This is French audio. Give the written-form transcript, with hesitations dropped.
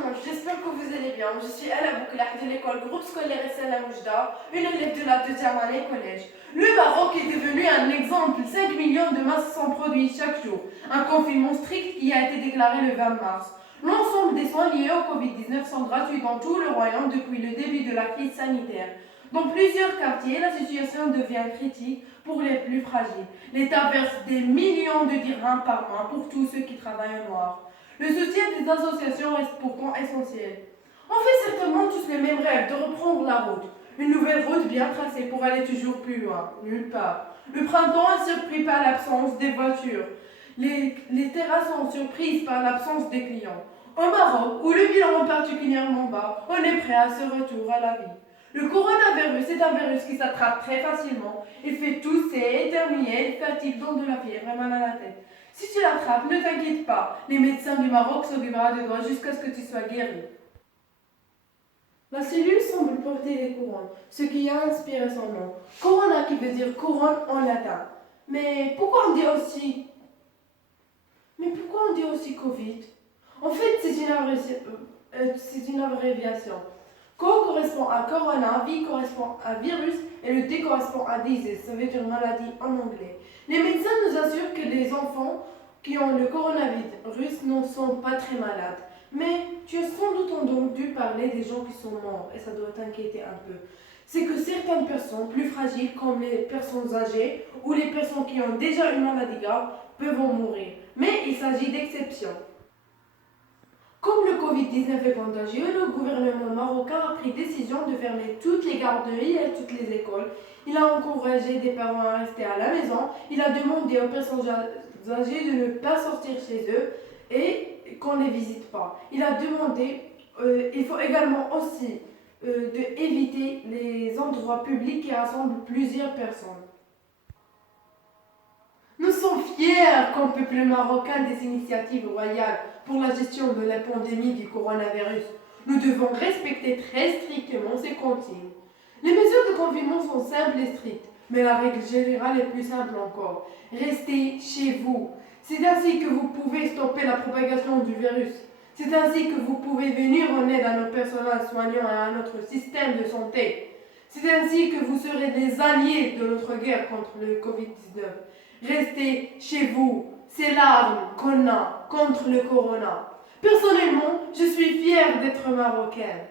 monde, j'espère que vous allez bien. Je suis Ala Bouklah de l'école groupe scolaire Salam Oujda, une élève de la deuxième année collège. Le Maroc est devenu un exemple. 5 millions de masques sont produits chaque jour. Un confinement strict qui a été déclaré le 20 mars. L'ensemble des soins liés au Covid-19 sont gratuits dans tout le royaume depuis le début de la crise sanitaire. Dans plusieurs quartiers, la situation devient critique pour les plus fragiles. L'État verse des millions de dirhams par mois pour tous ceux qui travaillent au noir. Le soutien des associations reste pourtant essentiel. On fait certainement tous les mêmes rêves de reprendre la route. Une nouvelle route bien tracée pour aller toujours plus loin, nulle part. Le printemps est surpris par l'absence des voitures. Les terrasses sont surprises par l'absence des clients. Au Maroc, où le bilan est particulièrement bas, on est prêt à ce retour à la vie. Le coronavirus est un virus qui s'attrape très facilement. Il fait tousser, éternuer, fatigue, donne de la fièvre et mal à la tête. Si tu l'attrapes, ne t'inquiète pas, les médecins du Maroc s'occupera de toi jusqu'à ce que tu sois guéri. La cellule semble porter des couronnes, ce qui a inspiré son nom. Corona qui veut dire couronne en latin. Mais pourquoi on dit aussi Covid? En fait, c'est une abréviation. Co correspond à corona, vi correspond à virus et le D correspond à disease, ça veut dire maladie en anglais. Les médecins nous assurent que les enfants qui ont le coronavirus ne sont pas très malades. Mais tu as sans doute entendu parler des gens qui sont morts et ça doit t'inquiéter un peu. C'est que certaines personnes plus fragiles, comme les personnes âgées ou les personnes qui ont déjà une maladie grave, peuvent en mourir. Mais il s'agit d'exceptions. Comme le Covid-19 est contagieux, le gouvernement marocain a pris décision de fermer toutes les garderies et toutes les écoles. Il a encouragé des parents à rester à la maison. Il a demandé aux personnes âgées de ne pas sortir chez eux et qu'on ne les visite pas. Il faut également aussi éviter les endroits publics qui rassemblent plusieurs personnes. Nous sommes fiers comme peuple marocain des initiatives royales pour la gestion de la pandémie du coronavirus. Nous devons respecter très strictement ces consignes. Les mesures de confinement sont simples et strictes, mais la règle générale est plus simple encore. Restez chez vous. C'est ainsi que vous pouvez stopper la propagation du virus. C'est ainsi que vous pouvez venir en aide à nos personnels soignants et à notre système de santé. C'est ainsi que vous serez des alliés de notre guerre contre le Covid-19. Restez chez vous. C'est l'arme qu'on a contre le corona. Personnellement, je suis fière d'être marocaine.